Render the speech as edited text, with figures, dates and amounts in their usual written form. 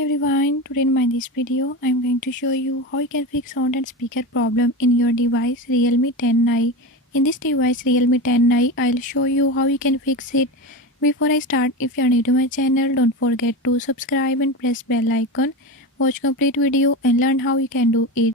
Everyone, today in this video I am going to show you how you can fix sound and speaker problem in your device Realme 10i. In this device Realme 10i, I'll show you how you can fix it. Before I start, if you are new to my channel, don't forget to subscribe and press bell icon. Watch complete video and learn how you can do it.